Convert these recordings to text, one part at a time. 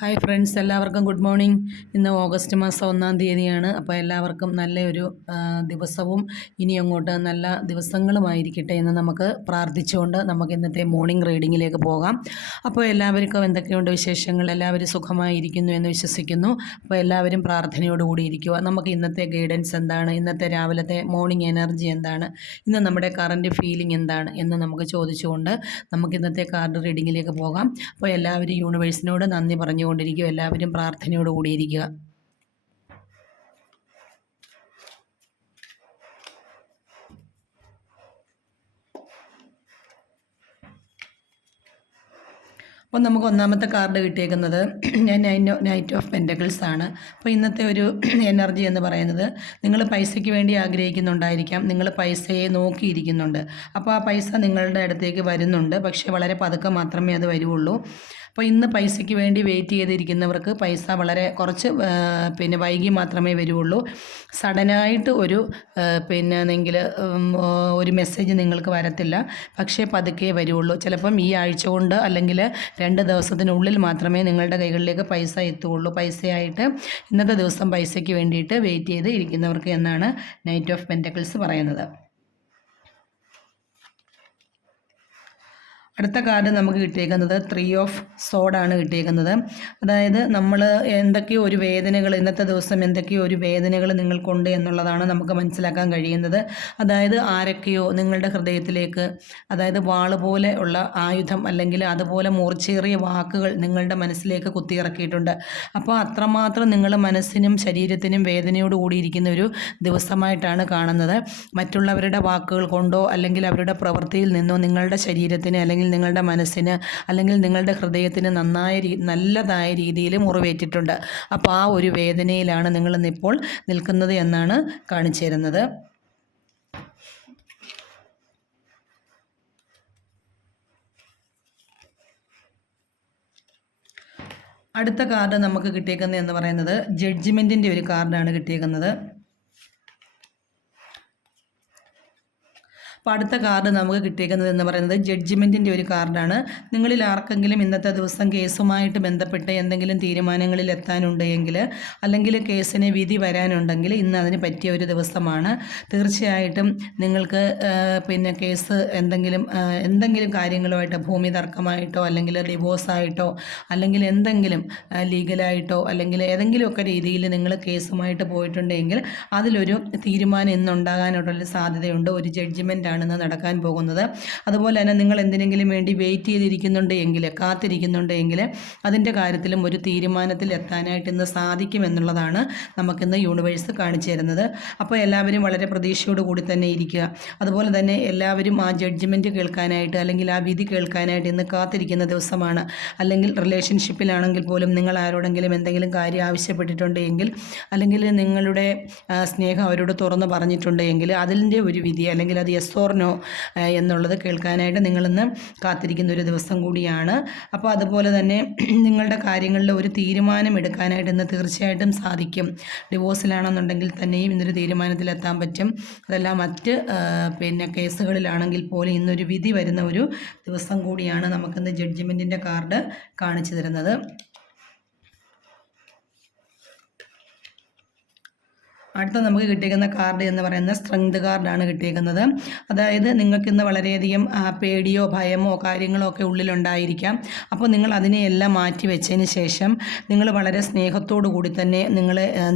Hi friends, എല്ലാവർക്കും good morning. ഇന്ന് August മാസം 1-ാം തീയതിയാണ്. അപ്പോൾ എല്ലാവർക്കും നല്ലൊരു ദിവസവും ഇനി അങ്ങോട്ട് നല്ല ദിവസങ്ങളുമായിരിക്കട്ടെ എന്ന് നമുക്ക് പ്രാർത്ഥിച്ചുകൊണ്ട് നമുക്ക് ഇന്നത്തെ മോർണിംഗ് റീഡിങ്ങിലേക്ക് പോകാം. അപ്പോൾ എല്ലാവർക്കും എന്തൊക്കെയുണ്ട് വിശേഷങ്ങൾ? എല്ലാവരും സുഖമായിരിക്കുന്നു എന്ന് വിശ്വസിക്കുന്നു. അപ്പോൾ എല്ലാവരും പ്രാർത്ഥനയോടുകൂടി ഇരിക്കുക. നമുക്ക് ഇന്നത്തെ ഗൈഡൻസ് എന്താണ്, ഇന്നത്തെ രാവിലത്തെ മോർണിംഗ് എനർജി എന്താണ്, ഇന്ന് നമ്മുടെ കറൻറ്റ് ഫീലിംഗ് എന്താണ് എന്ന് നമുക്ക് ചോദിച്ചുകൊണ്ട് നമുക്ക് ഇന്നത്തെ കാർഡ് റീഡിങ്ങിലേക്ക് പോകാം. അപ്പോൾ എല്ലാവരും യൂണിവേഴ്സിനോട് നന്ദി പറഞ്ഞുകൊണ്ടിരിക്കുക. എല്ലാവരും പ്രാർത്ഥനയോട് കൂടിയിരിക്കുക. അപ്പോൾ നമുക്ക് ഒന്നാമത്തെ കാർഡ് കിട്ടിയേക്കുന്നത് നൈറ്റ് ഓഫ് പെൻറ്റക്കിൾസ് ആണ്. അപ്പോൾ ഇന്നത്തെ ഒരു എനർജി എന്ന് പറയുന്നത്, നിങ്ങൾ പൈസയ്ക്ക് വേണ്ടി ആഗ്രഹിക്കുന്നുണ്ടായിരിക്കാം, നിങ്ങൾ പൈസയെ നോക്കിയിരിക്കുന്നുണ്ട്. അപ്പോൾ ആ പൈസ നിങ്ങളുടെ അടുത്തേക്ക് വരുന്നുണ്ട്, പക്ഷേ വളരെ പതുക്കെ മാത്രമേ അത് വരുള്ളൂ. അപ്പോൾ ഇന്ന് പൈസയ്ക്ക് വേണ്ടി വെയിറ്റ് ചെയ്തിരിക്കുന്നവർക്ക് പൈസ വളരെ കുറച്ച് വൈകി മാത്രമേ വരുള്ളൂ. സഡനായിട്ട് ഒരു മെസ്സേജ് നിങ്ങൾക്ക് വരത്തില്ല, പക്ഷേ പതുക്കെ വരുള്ളൂ. ചിലപ്പം ഈ ആഴ്ച കൊണ്ട് അല്ലെങ്കിൽ 2 ദിവസത്തിനുള്ളിൽ മാത്രമേ നിങ്ങളുടെ കൈകളിലേക്ക് പൈസ എത്തുകയുള്ളൂ. പൈസയായിട്ട് ഇന്നത്തെ ദിവസം പൈസയ്ക്ക് വേണ്ടിയിട്ട് വെയിറ്റ് ചെയ്ത് ഇരിക്കുന്നവർക്ക് എന്നാണ് നൈറ്റ് ഓഫ് പെൻറ്റക്കിൾസ് പറയുന്നത്. അടുത്ത കാർഡ് നമുക്ക് കിട്ടിയേക്കുന്നത് 3 ഓഫ് സോഡാണ് കിട്ടിയേക്കുന്നത്. അതായത് നമ്മൾ എന്തൊക്കെയോ ഒരു വേദനകൾ, ഇന്നത്തെ ദിവസം എന്തൊക്കെയോ ഒരു വേദനകൾ നിങ്ങൾക്കുണ്ട് എന്നുള്ളതാണ് നമുക്ക് മനസ്സിലാക്കാൻ കഴിയുന്നത്. അതായത് ആരൊക്കെയോ നിങ്ങളുടെ ഹൃദയത്തിലേക്ക്, അതായത് വാള് പോലെ ഉള്ള ആയുധം അല്ലെങ്കിൽ അതുപോലെ മൂർച്ചയേറിയ വാക്കുകൾ നിങ്ങളുടെ മനസ്സിലേക്ക് കുത്തിയിറക്കിയിട്ടുണ്ട്. അപ്പോൾ അത്രമാത്രം നിങ്ങൾ മനസ്സിനും ശരീരത്തിനും വേദനയോട് കൂടിയിരിക്കുന്ന ഒരു ദിവസമായിട്ടാണ് കാണുന്നത്. മറ്റുള്ളവരുടെ വാക്കുകൾ കൊണ്ടോ അല്ലെങ്കിൽ അവരുടെ പ്രവൃത്തിയിൽ നിന്നോ നിങ്ങളുടെ ശരീരത്തിന് അല്ലെങ്കിൽ നിങ്ങളുടെ മനസ്സിന് അല്ലെങ്കിൽ നിങ്ങളുടെ ഹൃദയത്തിന് നല്ലതായ രീതിയിൽ മുറിവേറ്റിട്ടുണ്ട്. അപ്പോൾ ആ ഒരു വേദനയിലാണ് നിങ്ങളിന്നിപ്പോൾ നിൽക്കുന്നത് എന്നാണ് കാണിച്ചു തരുന്നത്. അടുത്ത കാർഡ് നമുക്ക് കിട്ടിയേക്കുന്നത് എന്ന് പറയുന്നത് ജഡ്ജ്മെൻറ്റിൻ്റെ ഒരു കാർഡാണ് കിട്ടിയേക്കുന്നത്. അപ്പോൾ അടുത്ത കാർഡ് നമുക്ക് കിട്ടിയേക്കുന്നത് എന്ന് പറയുന്നത് ജഡ്ജ്മെൻറ്റിൻ്റെ ഒരു കാർഡാണ്. നിങ്ങളിൽ ആർക്കെങ്കിലും ഇന്നത്തെ ദിവസം കേസുമായിട്ട് ബന്ധപ്പെട്ട് എന്തെങ്കിലും തീരുമാനങ്ങളിൽ എത്താനുണ്ട് എങ്കിൽ, അല്ലെങ്കിൽ കേസിന് വിധി വരാനുണ്ടെങ്കിൽ ഇന്ന് അതിന് പറ്റിയ ഒരു ദിവസമാണ്. തീർച്ചയായിട്ടും നിങ്ങൾക്ക് കേസ് എന്തെങ്കിലും കാര്യങ്ങളുമായിട്ട്, ഭൂമി തർക്കമായിട്ടോ അല്ലെങ്കിൽ ഡിവോഴ്സായിട്ടോ അല്ലെങ്കിൽ എന്തെങ്കിലും ലീഗലായിട്ടോ അല്ലെങ്കിൽ ഏതെങ്കിലുമൊക്കെ രീതിയിൽ നിങ്ങൾ കേസുമായിട്ട് പോയിട്ടുണ്ടെങ്കിൽ അതിലൊരു തീരുമാനം ഇന്നുണ്ടാകാനുള്ള സാധ്യതയുണ്ട്. ഒരു ജഡ്ജ്മെൻ്റ് ആണെന്ന് നടക്കാൻ പോകുന്നത്. അതുപോലെ തന്നെ നിങ്ങൾ എന്തിനെങ്കിലും വേണ്ടി വെയിറ്റ് ചെയ്തിരിക്കുന്നുണ്ട് എങ്കിൽ, കാത്തിരിക്കുന്നുണ്ട് എങ്കിൽ അതിൻ്റെ കാര്യത്തിലും ഒരു തീരുമാനത്തിൽ എത്താനായിട്ട് ഇന്ന് സാധിക്കുമെന്നുള്ളതാണ് നമുക്കിന്ന് യൂണിവേഴ്സ് കാണിച്ചു തരുന്നത്. അപ്പോൾ എല്ലാവരും വളരെ പ്രതീക്ഷയോട് കൂടി തന്നെ ഇരിക്കുക. അതുപോലെ തന്നെ എല്ലാവരും ആ ജഡ്ജ്മെൻറ്റ് കേൾക്കാനായിട്ട് അല്ലെങ്കിൽ ആ വിധി കേൾക്കാനായിട്ട് ഇന്ന് കാത്തിരിക്കുന്ന ദിവസമാണ്. അല്ലെങ്കിൽ റിലേഷൻഷിപ്പിലാണെങ്കിൽ പോലും നിങ്ങൾ ആരോടെങ്കിലും എന്തെങ്കിലും കാര്യം ആവശ്യപ്പെട്ടിട്ടുണ്ട് എങ്കിൽ, അല്ലെങ്കിൽ നിങ്ങളുടെ സ്നേഹം അവരോട് തുറന്ന് പറഞ്ഞിട്ടുണ്ട് എങ്കിൽ അതിൻ്റെ ഒരു വിധി അല്ലെങ്കിൽ അത് യെസ് ഓർ നോ എന്നുള്ളത് കേൾക്കാനായിട്ട് നിങ്ങളിന്ന് കാത്തിരിക്കുന്ന ഒരു ദിവസം കൂടിയാണ്. അപ്പോൾ അതുപോലെ തന്നെ നിങ്ങളുടെ കാര്യങ്ങളിൽ ഒരു തീരുമാനം എടുക്കാനായിട്ട് ഇന്ന് തീർച്ചയായിട്ടും സാധിക്കും. ഡിവോഴ്സിലാണെന്നുണ്ടെങ്കിൽ തന്നെയും ഇന്നൊരു തീരുമാനത്തിലെത്താൻ പറ്റും. അതെല്ലാം മറ്റ് കേസുകളിലാണെങ്കിൽ പോലും ഇന്നൊരു വിധി വരുന്ന ഒരു ദിവസം കൂടിയാണ് നമുക്കിന്ന് ജഡ്ജ്മെൻറ്റിൻ്റെ കാർഡ് കാണിച്ചു തരുന്നത്. അടുത്ത നമുക്ക് കിട്ടിയിരിക്കുന്ന കാർഡ് എന്ന് പറയുന്നത് സ്ട്രെങ്ത് കാർഡാണ് കിട്ടിയിരിക്കുന്നത്. അതായത് നിങ്ങൾക്കിന്ന് വളരെയധികം പേടിയോ ഭയമോ കാര്യങ്ങളോ ഒക്കെ ഉള്ളിലുണ്ടായിരിക്കാം. അപ്പോൾ നിങ്ങൾ അതിനെയെല്ലാം മാറ്റി വെച്ചതിന് ശേഷം നിങ്ങൾ വളരെ സ്നേഹത്തോടു കൂടി തന്നെ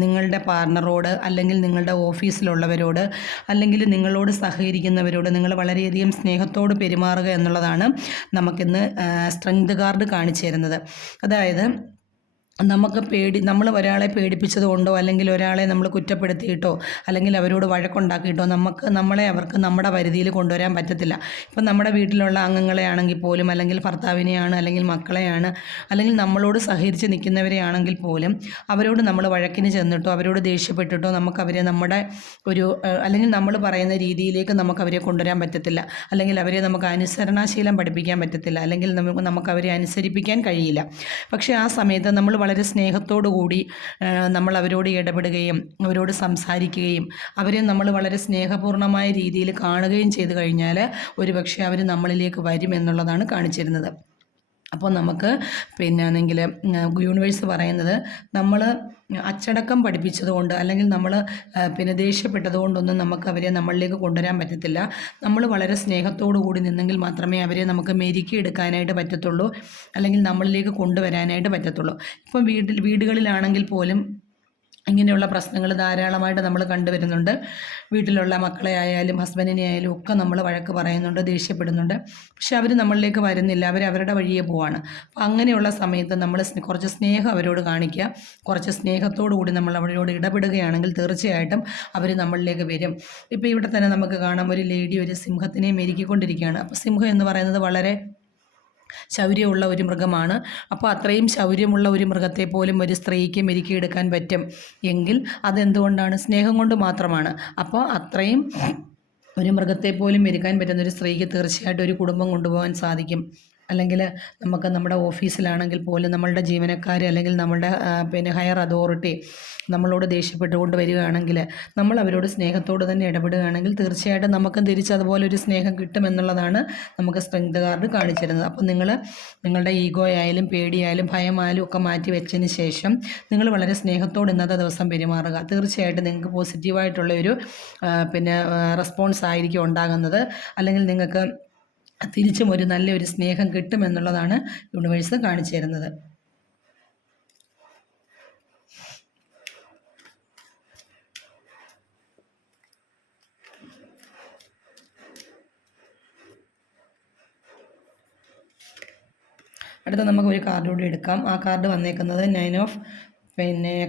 നിങ്ങളുടെ പാർട്ണറോട് അല്ലെങ്കിൽ നിങ്ങളുടെ ഓഫീസിലുള്ളവരോട് അല്ലെങ്കിൽ നിങ്ങളോട് സഹകരിക്കുന്നവരോട് നിങ്ങൾ വളരെയധികം സ്നേഹത്തോട് പെരുമാറുക എന്നുള്ളതാണ് നമുക്കിന്ന് സ്ട്രെങ്ത് കാർഡ് കാണിച്ചു തരുന്നത്. അതായത് നമ്മൾ ഒരാളെ പേടിപ്പിച്ചത് കൊണ്ടോ അല്ലെങ്കിൽ ഒരാളെ നമ്മൾ കുറ്റപ്പെടുത്തിയിട്ടോ അല്ലെങ്കിൽ അവരോട് വഴക്കുണ്ടാക്കിയിട്ടോ നമ്മളെ അവർക്ക് നമ്മുടെ പരിധിയിൽ കൊണ്ടുവരാൻ പറ്റത്തില്ല. ഇപ്പം നമ്മുടെ വീട്ടിലുള്ള അംഗങ്ങളെ ആണെങ്കിൽ പോലും, അല്ലെങ്കിൽ ഭർത്താവിനെയാണ് അല്ലെങ്കിൽ മക്കളെയാണ് അല്ലെങ്കിൽ നമ്മളോട് സഹകരിച്ച് നിൽക്കുന്നവരെ ആണെങ്കിൽ പോലും അവരോട് നമ്മൾ വഴക്കിന് ചെന്നിട്ടോ അവരോട് ദേഷ്യപ്പെട്ടിട്ടോ നമുക്കവരെ നമ്മുടെ അല്ലെങ്കിൽ നമ്മൾ പറയുന്ന രീതിയിലേക്ക് നമുക്കവരെ കൊണ്ടുവരാൻ പറ്റത്തില്ല. അല്ലെങ്കിൽ അവരെ നമുക്ക് അനുസരണാശീലം പഠിപ്പിക്കാൻ പറ്റത്തില്ല. അല്ലെങ്കിൽ നമുക്കവരെ അനുസരിപ്പിക്കാൻ കഴിയില്ല. പക്ഷേ ആ സമയത്ത് നമ്മൾ വളരെ സ്നേഹത്തോടു കൂടി നമ്മൾ അവരോട് ഇടപെടുകയും അവരോട് സംസാരിക്കുകയും അവരെ നമ്മൾ വളരെ സ്നേഹപൂർണ്ണമായ രീതിയിൽ കാണുകയും ചെയ്തു കഴിഞ്ഞാൽ ഒരുപക്ഷെ അവർ നമ്മളിലേക്ക് വരും എന്നുള്ളതാണ് കാണിച്ചിരുന്നത്. അപ്പോൾ നമുക്ക് ആണെങ്കിൽ യൂണിവേഴ്സ് പറയുന്നത് നമ്മൾ അച്ചടക്കം പഠിപ്പിച്ചതുകൊണ്ട് അല്ലെങ്കിൽ നമ്മൾ ദേഷ്യപ്പെട്ടത് കൊണ്ടൊന്നും നമുക്ക് അവരെ നമ്മളിലേക്ക് കൊണ്ടുവരാൻ പറ്റത്തില്ല. നമ്മൾ വളരെ സ്നേഹത്തോടു കൂടി നിന്നെങ്കിൽ മാത്രമേ അവരെ നമുക്ക് മെരുക്കിയെടുക്കാനായിട്ട് പറ്റത്തുള്ളൂ, അല്ലെങ്കിൽ നമ്മളിലേക്ക് കൊണ്ടുവരാനായിട്ട് പറ്റത്തുള്ളൂ. ഇപ്പം വീടുകളിലാണെങ്കിൽ പോലും ഇങ്ങനെയുള്ള പ്രശ്നങ്ങൾ ധാരാളമായിട്ട് നമ്മൾ കണ്ടുവരുന്നുണ്ട്. വീട്ടിലുള്ള മക്കളെ ആയാലും ഹസ്ബൻഡിനെ ആയാലും ഒക്കെ നമ്മൾ വഴക്ക് പറയുന്നുണ്ട്, ദേഷ്യപ്പെടുന്നുണ്ട്. പക്ഷെ അവർ നമ്മളിലേക്ക് വരുന്നില്ല, അവരുടെ വഴിയെ പോവാണ്. അപ്പം അങ്ങനെയുള്ള സമയത്ത് നമ്മൾ കുറച്ച് സ്നേഹം അവരോട് കാണിക്കുക. കുറച്ച് സ്നേഹത്തോടു കൂടി നമ്മൾ അവരോട് ഇടപെടുകയാണെങ്കിൽ തീർച്ചയായിട്ടും അവർ നമ്മളിലേക്ക് വരും. ഇപ്പോൾ ഇവിടെ തന്നെ നമുക്ക് കാണാം, ഒരു ലേഡി ഒരു സിംഹത്തിനെ മെരുക്കിക്കൊണ്ടിരിക്കുകയാണ്. അപ്പോൾ സിംഹം എന്ന് പറയുന്നത് വളരെ ശൗര്യമുള്ള ഒരു മൃഗമാണ്. അപ്പോൾ അത്രയും ശൗര്യമുള്ള ഒരു മൃഗത്തെ പോലും ഒരു സ്ത്രീക്ക് മെരുക്കിയെടുക്കാൻ പറ്റും എങ്കിൽ അതെന്തുകൊണ്ടാണ്? സ്നേഹം കൊണ്ട് മാത്രമാണ്. അപ്പോൾ അത്രയും ഒരു മൃഗത്തെ പോലും മെരുക്കാൻ പറ്റുന്ന ഒരു സ്ത്രീക്ക് തീർച്ചയായിട്ടും ഒരു കുടുംബം കൊണ്ടുപോകാൻ സാധിക്കും. അല്ലെങ്കിൽ നമുക്ക് നമ്മുടെ ഓഫീസിലാണെങ്കിൽ പോലും നമ്മളുടെ ജീവനക്കാർ അല്ലെങ്കിൽ നമ്മളുടെ ഹയർ അതോറിറ്റി നമ്മളോട് ദേഷ്യപ്പെട്ടുകൊണ്ട് വരികയാണെങ്കിൽ നമ്മൾ അവരോട് സ്നേഹത്തോട് തന്നെ ഇടപെടുകയാണെങ്കിൽ തീർച്ചയായിട്ടും നമുക്കും തിരിച്ചതുപോലെ ഒരു സ്നേഹം കിട്ടുമെന്നുള്ളതാണ് നമുക്ക് സ്ട്രെങ്ത് കാർഡ് കാണിച്ചിരുന്നത്. അപ്പോൾ നിങ്ങളുടെ ഈഗോയായാലും പേടിയായാലും ഭയമായാലും ഒക്കെ മാറ്റി വെച്ചതിന് ശേഷം നിങ്ങൾ വളരെ സ്നേഹത്തോട് ഇന്നത്തെ ദിവസം പെരുമാറുക. തീർച്ചയായിട്ടും നിങ്ങൾക്ക് പോസിറ്റീവായിട്ടുള്ളൊരു റെസ്പോൺസ് ആയിരിക്കും ഉണ്ടാകുന്നത്. അല്ലെങ്കിൽ നിങ്ങൾക്ക് തിരിച്ചും ഒരു നല്ലൊരു സ്നേഹം കിട്ടുമെന്നുള്ളതാണ് യൂണിവേഴ്സ് കാണിച്ചു തരുന്നത്. അടുത്ത നമുക്ക് ഒരു കാർഡ് കൂടി എടുക്കാം. ആ കാർഡ് വന്നേക്കുന്നത് 9 ഓഫ്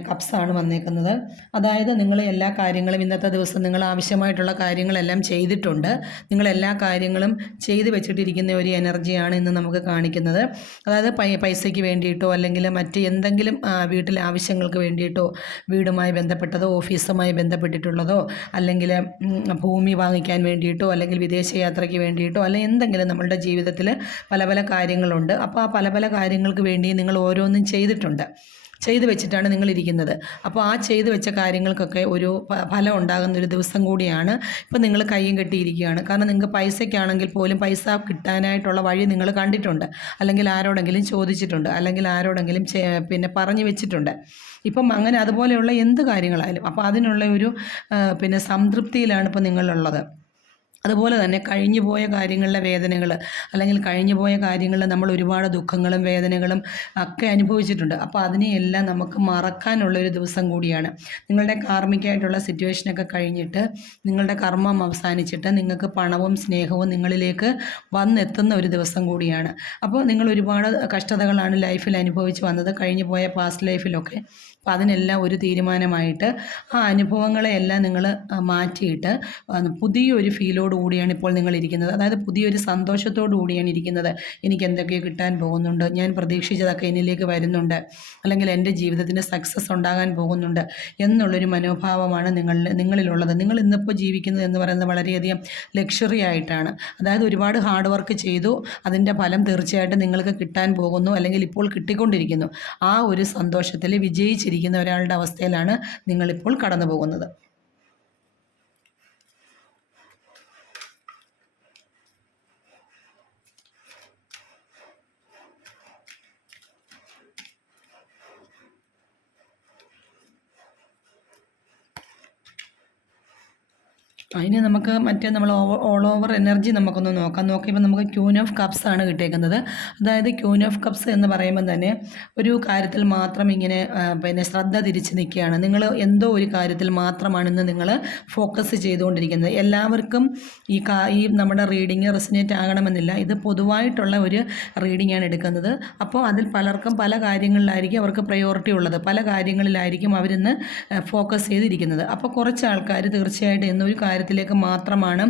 കപ്സാണ് വന്നേക്കുന്നത്. അതായത് നിങ്ങൾ എല്ലാ കാര്യങ്ങളും ഇന്നത്തെ ദിവസം നിങ്ങൾ ആവശ്യമായിട്ടുള്ള കാര്യങ്ങളെല്ലാം ചെയ്തിട്ടുണ്ട്. നിങ്ങൾ എല്ലാ കാര്യങ്ങളും ചെയ്തു വെച്ചിട്ടിരിക്കുന്ന ഒരു എനർജിയാണ് ഇന്ന് നമുക്ക് കാണിക്കുന്നത്. അതായത് പൈസയ്ക്ക് വേണ്ടിയിട്ടോ അല്ലെങ്കിൽ മറ്റ് എന്തെങ്കിലും വീട്ടിലെ ആവശ്യങ്ങൾക്ക് വേണ്ടിയിട്ടോ, വീടുമായി ബന്ധപ്പെട്ടതോ ഓഫീസുമായി ബന്ധപ്പെട്ടിട്ടുള്ളതോ അല്ലെങ്കിൽ ഭൂമി വാങ്ങിക്കാൻ വേണ്ടിയിട്ടോ അല്ലെങ്കിൽ വിദേശയാത്രയ്ക്ക് വേണ്ടിയിട്ടോ അല്ലെങ്കിൽ എന്തെങ്കിലും നമ്മളുടെ ജീവിതത്തിൽ പല പല കാര്യങ്ങളുണ്ട്. അപ്പോൾ ആ പല പല കാര്യങ്ങൾക്ക് വേണ്ടി നിങ്ങൾ ഓരോന്നും ചെയ്തു വെച്ചിട്ടാണ് നിങ്ങളിരിക്കുന്നത്. അപ്പോൾ ആ ചെയ്തു വെച്ച കാര്യങ്ങൾക്കൊക്കെ ഒരു ഫലം ഉണ്ടാകുന്നൊരു ദിവസം കൂടിയാണ്. ഇപ്പം നിങ്ങൾ കയ്യും കെട്ടിയിരിക്കുകയാണ്. കാരണം നിങ്ങൾക്ക് പൈസയ്ക്കാണെങ്കിൽ പോലും പൈസ കിട്ടാനായിട്ടുള്ള വഴി നിങ്ങൾ കണ്ടിട്ടുണ്ട്, അല്ലെങ്കിൽ ആരോടെങ്കിലും ചോദിച്ചിട്ടുണ്ട്, അല്ലെങ്കിൽ ആരോടെങ്കിലും പറഞ്ഞു വെച്ചിട്ടുണ്ട്. ഇപ്പം അങ്ങനെ അതുപോലെയുള്ള എന്ത് കാര്യങ്ങളായാലും അപ്പോൾ അതിനുള്ള ഒരു സംതൃപ്തിയിലാണ് ഇപ്പോൾ നിങ്ങളുള്ളത്. അതുപോലെ തന്നെ കഴിഞ്ഞുപോയ കാര്യങ്ങളിലെ വേദനകൾ അല്ലെങ്കിൽ കഴിഞ്ഞുപോയ കാര്യങ്ങളിൽ നമ്മൾ ഒരുപാട് ദുഃഖങ്ങളും വേദനകളും ഒക്കെ അനുഭവിച്ചിട്ടുണ്ട്. അപ്പോൾ അതിനെയെല്ലാം നമുക്ക് മറക്കാനുള്ള ഒരു ദിവസം കൂടിയാണ്. നിങ്ങളുടെ കാർമികമായിട്ടുള്ള സിറ്റുവേഷനൊക്കെ കഴിഞ്ഞിട്ട് നിങ്ങളുടെ കർമ്മം അവസാനിച്ചിട്ട് നിങ്ങൾക്ക് പണവും സ്നേഹവും നിങ്ങളിലേക്ക് വന്നെത്തുന്ന ഒരു ദിവസം കൂടിയാണ്. അപ്പോൾ നിങ്ങൾ ഒരുപാട് കഷ്ടതകളാണ് ലൈഫിൽ അനുഭവിച്ച് വന്നത്, കഴിഞ്ഞു പോയ പാസ്റ്റ് ലൈഫിലൊക്കെ. അപ്പോൾ അതിനെല്ലാം ഒരു തീരുമാനമായിട്ട് ആ അനുഭവങ്ങളെയെല്ലാം നിങ്ങൾ മാറ്റിയിട്ട് പുതിയൊരു ഫീലോട് കൂടിയാണ് ഇപ്പോൾ നിങ്ങൾ ഇരിക്കുന്നത്. അതായത് പുതിയൊരു സന്തോഷത്തോടു കൂടിയാണ് ഇരിക്കുന്നത്. എനിക്ക് എന്തൊക്കെയോ കിട്ടാൻ പോകുന്നുണ്ട്, ഞാൻ പ്രതീക്ഷിച്ചതൊക്കെ എന്നിലേക്ക് വരുന്നുണ്ട്, അല്ലെങ്കിൽ എൻ്റെ ജീവിതത്തിന് സക്സസ് ഉണ്ടാകാൻ പോകുന്നുണ്ട് എന്നുള്ളൊരു മനോഭാവമാണ് നിങ്ങളിലുള്ളത്. നിങ്ങൾ ഇന്നിപ്പോൾ ജീവിക്കുന്നത് എന്ന് പറയുന്നത് വളരെയധികം ലക്ഷറി ആയിട്ടാണ്. അതായത് ഒരുപാട് ഹാർഡ് വർക്ക് ചെയ്തു, അതിൻ്റെ ഫലം തീർച്ചയായിട്ടും നിങ്ങൾക്ക് കിട്ടാൻ പോകുന്നു, അല്ലെങ്കിൽ ഇപ്പോൾ കിട്ടിക്കൊണ്ടിരിക്കുന്നു. ആ ഒരു സന്തോഷത്തിൽ വിജയിച്ചിരിക്കുന്ന ഒരാളുടെ അവസ്ഥയിലാണ് നിങ്ങളിപ്പോൾ കടന്നു പോകുന്നത്. അതിന് നമുക്ക് നമ്മൾ ഓൾ ഓവർ എനർജി നമുക്കൊന്ന് നോക്കിയപ്പോൾ നമുക്ക് ക്യൂൻ ഓഫ് കപ്സ് ആണ് കിട്ടിയേക്കുന്നത്. അതായത് ക്യൂൻ ഓഫ് കപ്സ് എന്ന് പറയുമ്പോൾ തന്നെ ഒരു കാര്യത്തിൽ മാത്രം ഇങ്ങനെ ശ്രദ്ധ തിരിച്ച് നിൽക്കുകയാണ്. നിങ്ങൾ എന്തോ ഒരു കാര്യത്തിൽ മാത്രമാണ് ഇന്ന് നിങ്ങൾ ഫോക്കസ് ചെയ്തുകൊണ്ടിരിക്കുന്നത്. എല്ലാവർക്കും ഈ നമ്മുടെ റീഡിങ് റെസിനേറ്റ് ആകണമെന്നില്ല. ഇത് പൊതുവായിട്ടുള്ള ഒരു റീഡിംഗ് ആണ് എടുക്കുന്നത്. അപ്പോൾ അതിൽ പലർക്കും പല കാര്യങ്ങളിലായിരിക്കും അവർക്ക് പ്രയോറിറ്റി ഉള്ളത്, പല കാര്യങ്ങളിലായിരിക്കും അവരിന്ന് ഫോക്കസ് ചെയ്തിരിക്കുന്നത്. അപ്പോൾ കുറച്ച് ആൾക്കാർ തീർച്ചയായിട്ടും എന്നൊരു കാര്യത്തിലേക്ക് മാത്രമാണ്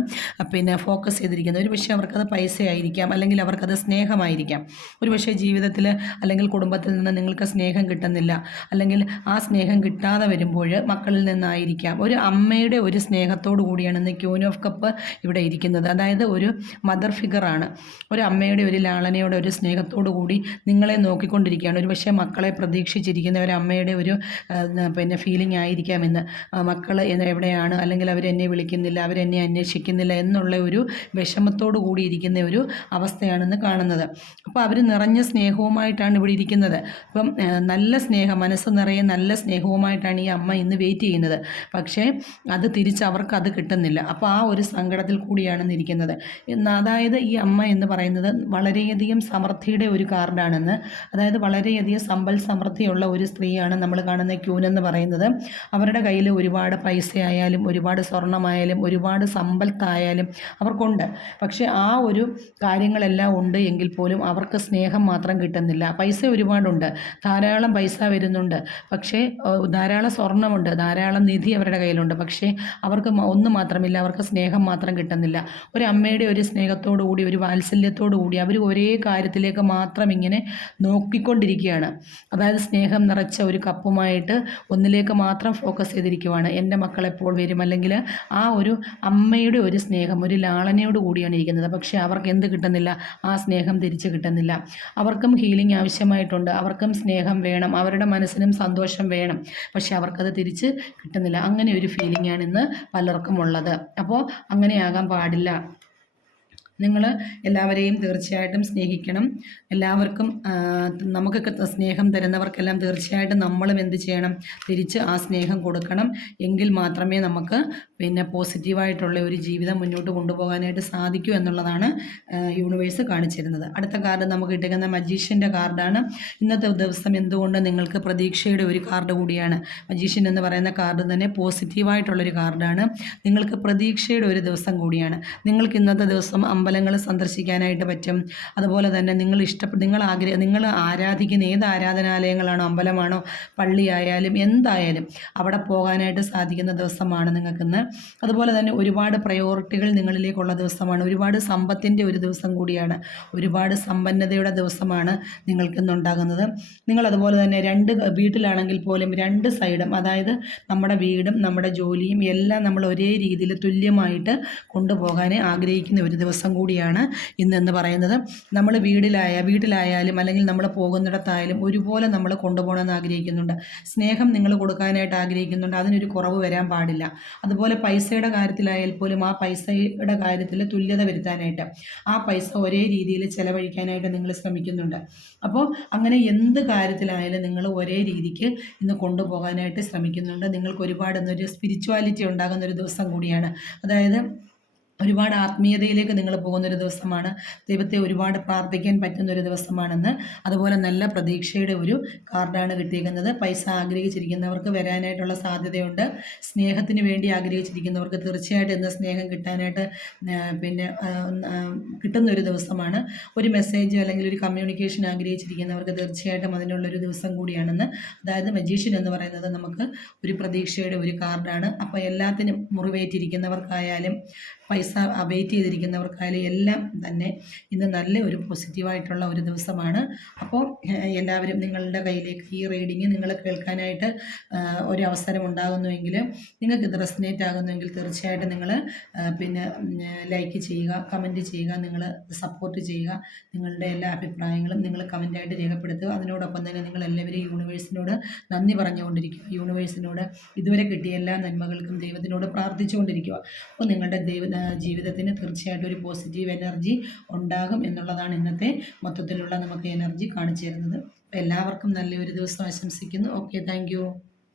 ഫോക്കസ് ചെയ്തിരിക്കുന്നത്. ഒരു പക്ഷേ അവർക്കത് പൈസയായിരിക്കാം, അല്ലെങ്കിൽ അവർക്കത് സ്നേഹമായിരിക്കാം. ഒരു പക്ഷേ ജീവിതത്തിൽ അല്ലെങ്കിൽ കുടുംബത്തിൽ നിന്ന് നിങ്ങൾക്ക് സ്നേഹം കിട്ടുന്നില്ല, അല്ലെങ്കിൽ ആ സ്നേഹം കിട്ടാതെ വരുമ്പോൾ മക്കളിൽ നിന്നായിരിക്കാം. ഒരു അമ്മയുടെ ഒരു സ്നേഹത്തോടു കൂടിയാണ് ഇന്ന് ക്യൂൻ ഓഫ് കപ്പ് ഇവിടെ ഇരിക്കുന്നത്. അതായത് ഒരു മദർ ഫിഗറാണ്, ഒരു അമ്മയുടെ ഒരു ലാളനയുടെ ഒരു സ്നേഹത്തോടു കൂടി നിങ്ങളെ നോക്കിക്കൊണ്ടിരിക്കുകയാണ്. ഒരു പക്ഷേ മക്കളെ പ്രതീക്ഷിച്ചിരിക്കുന്ന ഒരു അമ്മയുടെ ഒരു ഫീലിംഗ് ആയിരിക്കാം ഇന്ന്. മക്കൾ എവിടെയാണ്, അല്ലെങ്കിൽ അവരെന്നെ വിളിക്കുന്നത് വിളിക്കുന്നില്ല, അവരെന്നെ അന്വേഷിക്കുന്നില്ല എന്നുള്ള ഒരു വിഷമത്തോടു കൂടി ഇരിക്കുന്ന ഒരു അവസ്ഥയാണെന്ന് കാണുന്നത്. അപ്പോൾ അവർ നിറഞ്ഞ സ്നേഹവുമായിട്ടാണ് ഇവിടെ ഇരിക്കുന്നത്. അപ്പം നല്ല സ്നേഹം, മനസ്സ് നിറയെ നല്ല സ്നേഹവുമായിട്ടാണ് ഈ അമ്മ ഇന്ന് വെയിറ്റ് ചെയ്യുന്നത്. പക്ഷേ അത് തിരിച്ച് അവർക്കത് കിട്ടുന്നില്ല. അപ്പോൾ ആ ഒരു സങ്കടത്തിൽ കൂടിയാണ് ഇരിക്കുന്നത്. അതായത് ഈ അമ്മ എന്ന് പറയുന്നത് വളരെയധികം സമൃദ്ധിയുടെ ഒരു കാർഡാണെന്ന്, അതായത് വളരെയധികം സമ്പൽ സമൃദ്ധിയുള്ള ഒരു സ്ത്രീയാണ് നമ്മൾ കാണുന്ന ക്യൂൻ എന്ന് പറയുന്നത്. അവരുടെ കയ്യിൽ ഒരുപാട് പൈസയായാലും ഒരുപാട് സ്വർണ്ണമായാലും ഒരുപാട് സമ്പത്തായാലും അവർക്കുണ്ട്. പക്ഷേ ആ ഒരു കാര്യങ്ങളെല്ലാം ഉണ്ട് എങ്കിൽ പോലും അവർക്ക് സ്നേഹം മാത്രം കിട്ടുന്നില്ല. പൈസ ഒരുപാടുണ്ട്, ധാരാളം പൈസ വരുന്നുണ്ട്, പക്ഷേ ധാരാളം സ്വർണ്ണമുണ്ട്, ധാരാളം നിധി അവരുടെ കയ്യിലുണ്ട്. പക്ഷേ അവർക്ക് ഒന്നും മാത്രമില്ല, അവർക്ക് സ്നേഹം മാത്രം കിട്ടുന്നില്ല. ഒരു അമ്മയുടെ ഒരു സ്നേഹത്തോടു കൂടി, ഒരു വാത്സല്യത്തോടു കൂടി അവർ ഒരേ കാര്യത്തിലേക്ക് മാത്രം ഇങ്ങനെ നോക്കിക്കൊണ്ടിരിക്കുകയാണ്. അതായത് സ്നേഹം നിറച്ച ഒരു കപ്പുമായിട്ട് ഒന്നിലേക്ക് മാത്രം ഫോക്കസ് ചെയ്തിരിക്കുവാണ്. എൻ്റെ മക്കൾ എപ്പോൾ വരും, അല്ലെങ്കിൽ ആ ഒരു അമ്മയുടെ ഒരു സ്നേഹം, ഒരു ലാളനയോട് കൂടിയാണ് ഇരിക്കുന്നത്. പക്ഷേ അവർക്ക് എന്ത് കിട്ടുന്നില്ല? ആ സ്നേഹം തിരിച്ച് കിട്ടുന്നില്ല. അവർക്കും ഹീലിംഗ് ആവശ്യമായിട്ടുണ്ട്, അവർക്കും സ്നേഹം വേണം, അവരുടെ മനസ്സിനും സന്തോഷം വേണം. പക്ഷെ അവർക്കത് തിരിച്ച് കിട്ടുന്നില്ല. അങ്ങനെ ഒരു ഫീലിംഗാണ് ഇന്ന് പലർക്കും ഉള്ളത്. അപ്പോൾ അങ്ങനെയാകാൻ പാടില്ല. നിങ്ങൾ എല്ലാവരെയും തീർച്ചയായിട്ടും സ്നേഹിക്കണം. എല്ലാവർക്കും നമുക്കൊക്കെ സ്നേഹം തരുന്നവർക്കെല്ലാം തീർച്ചയായിട്ടും നമ്മളും എന്ത് ചെയ്യണം? തിരിച്ച് ആ സ്നേഹം കൊടുക്കണം. എങ്കിൽ മാത്രമേ നമുക്ക് പിന്നെ പോസിറ്റീവായിട്ടുള്ള ഒരു ജീവിതം മുന്നോട്ട് കൊണ്ടുപോകാനായിട്ട് സാധിക്കൂ എന്നുള്ളതാണ് യൂണിവേഴ്സ് കാണിച്ചിരുന്നത്. അടുത്ത കാർഡ് നമുക്ക് കിട്ടുന്ന മജീഷ്യൻ്റെ കാർഡാണ്. ഇന്നത്തെ ദിവസം എന്തുകൊണ്ട് നിങ്ങൾക്ക് പ്രതീക്ഷയുടെ ഒരു കാർഡ് കൂടിയാണ്. മജീഷ്യൻ എന്ന് പറയുന്ന കാർഡ് തന്നെ പോസിറ്റീവായിട്ടുള്ളൊരു കാർഡാണ്. നിങ്ങൾക്ക് പ്രതീക്ഷയുടെ ഒരു ദിവസം കൂടിയാണ്. നിങ്ങൾക്ക് ഇന്നത്തെ ദിവസം അമ്പലങ്ങൾ സന്ദർശിക്കാനായിട്ട് പറ്റും. അതുപോലെ തന്നെ നിങ്ങൾ ആരാധിക്കുന്ന ഏത് ആരാധനാലയങ്ങളാണോ, അമ്പലമാണോ, പള്ളിയായാലും എന്തായാലും അവിടെ പോകാനായിട്ട് സാധിക്കുന്ന ദിവസമാണ് നിങ്ങൾക്കിന്ന്. അതുപോലെ തന്നെ ഒരുപാട് പ്രയോറിറ്റികൾ നിങ്ങളിലേക്കുള്ള ദിവസമാണ്. ഒരുപാട് സമ്പത്തിൻ്റെ ഒരു ദിവസം കൂടിയാണ്. ഒരുപാട് സമ്പന്നതയുടെ ദിവസമാണ് നിങ്ങൾക്കിന്നുണ്ടാകുന്നത്. നിങ്ങൾ അതുപോലെ തന്നെ വീട്ടിലാണെങ്കിൽ പോലും രണ്ട് സൈഡും, അതായത് നമ്മുടെ വീടും നമ്മുടെ ജോലിയും എല്ലാം നമ്മൾ ഒരേ രീതിയിൽ തുല്യമായിട്ട് കൊണ്ടുപോകാൻ ആഗ്രഹിക്കുന്ന ഒരു ദിവസം കൂടിയാണ് ഇന്നെന്ന് പറയുന്നത്. നമ്മൾ വീട്ടിലായാലും അല്ലെങ്കിൽ നമ്മൾ പോകുന്നിടത്തായാലും ഒരുപോലെ നമ്മൾ കൊണ്ടുപോകണമെന്ന് ആഗ്രഹിക്കുന്നുണ്ട്. സ്നേഹം നിങ്ങൾ കൊടുക്കാനായിട്ട് ആഗ്രഹിക്കുന്നുണ്ട്, അതിനൊരു കുറവ് വരാൻ പാടില്ല. അതുപോലെ പൈസയുടെ കാര്യത്തിലായാൽ പോലും ആ പൈസയുടെ കാര്യത്തിൽ തുല്യത വരുത്താനായിട്ട്, ആ പൈസ ഒരേ രീതിയിൽ ചെലവഴിക്കാനായിട്ട് നിങ്ങൾ ശ്രമിക്കുന്നുണ്ട്. അപ്പോൾ അങ്ങനെ എന്ത് കാര്യത്തിലായാലും നിങ്ങൾ ഒരേ രീതിക്ക് ഇന്ന് കൊണ്ടുപോകാനായിട്ട് ശ്രമിക്കുന്നുണ്ട്. നിങ്ങൾക്ക് ഒരുപാട് എന്നൊരു സ്പിരിച്വാലിറ്റി ഉണ്ടാകുന്ന ഒരു ദിവസം കൂടിയാണ്. അതായത് ഒരുപാട് ആത്മീയതയിലേക്ക് നിങ്ങൾ പോകുന്നൊരു ദിവസമാണ്. ദൈവത്തെ ഒരുപാട് പ്രാർത്ഥിക്കാൻ പറ്റുന്നൊരു ദിവസമാണെന്ന്. അതുപോലെ നല്ല പ്രതീക്ഷയുടെ ഒരു കാർഡാണ് കിട്ടിയിരിക്കുന്നത്. പൈസ ആഗ്രഹിച്ചിരിക്കുന്നവർക്ക് വരാനായിട്ടുള്ള സാധ്യതയുണ്ട്. സ്നേഹത്തിന് വേണ്ടി ആഗ്രഹിച്ചിരിക്കുന്നവർക്ക് തീർച്ചയായിട്ടും ഇന്ന് സ്നേഹം കിട്ടാനായിട്ട് കിട്ടുന്നൊരു ദിവസമാണ്. ഒരു മെസ്സേജ് അല്ലെങ്കിൽ ഒരു കമ്മ്യൂണിക്കേഷൻ ആഗ്രഹിച്ചിരിക്കുന്നവർക്ക് തീർച്ചയായിട്ടും അതിനുള്ളൊരു ദിവസം കൂടിയാണെന്ന്. അതായത് മജീഷ്യൻ എന്ന് പറയുന്നത് നമുക്ക് ഒരു പ്രതീക്ഷയുടെ ഒരു കാർഡാണ്. അപ്പോൾ എല്ലാത്തിനും മുറിവേറ്റിരിക്കുന്നവർക്കായാലും പൈസ വെയിറ്റ് ചെയ്തിരിക്കുന്നവർക്കായാലും എല്ലാം തന്നെ ഇന്ന് നല്ല ഒരു പോസിറ്റീവായിട്ടുള്ള ഒരു ദിവസമാണ്. അപ്പോൾ എല്ലാവരും നിങ്ങളുടെ കയ്യിലേക്ക് ഈ റീഡിങ് നിങ്ങൾ കേൾക്കാനായിട്ട് ഒരു അവസരം ഉണ്ടാകുന്നുവെങ്കിൽ, നിങ്ങൾക്ക് ഇത് റെസനേറ്റ് ആകുന്നുവെങ്കിൽ തീർച്ചയായിട്ടും നിങ്ങൾ ലൈക്ക് ചെയ്യുക, കമൻറ്റ് ചെയ്യുക, നിങ്ങൾ സപ്പോർട്ട് ചെയ്യുക. നിങ്ങളുടെ എല്ലാ അഭിപ്രായങ്ങളും നിങ്ങൾ കമൻറ്റായിട്ട് രേഖപ്പെടുത്തുക. അതിനോടൊപ്പം തന്നെ നിങ്ങൾ എല്ലാവരും യൂണിവേഴ്സിനോട് നന്ദി പറഞ്ഞുകൊണ്ടിരിക്കുക. യൂണിവേഴ്സിനോട് ഇതുവരെ കിട്ടിയ എല്ലാ നന്മകൾക്കും ദൈവത്തിനോട് പ്രാർത്ഥിച്ചുകൊണ്ടിരിക്കുക. അപ്പോൾ നിങ്ങളുടെ ജീവിതത്തിന് തീർച്ചയായിട്ടും ഒരു പോസിറ്റീവ് എനർജി ഉണ്ടാകും എന്നുള്ളതാണ് ഇന്നത്തെ മൊത്തത്തിലുള്ള നമുക്ക് എനർജി കാണിച്ചു തരുന്നത്. അപ്പോൾ എല്ലാവർക്കും നല്ലൊരു ദിവസം ആശംസിക്കുന്നു. Okay, thank you.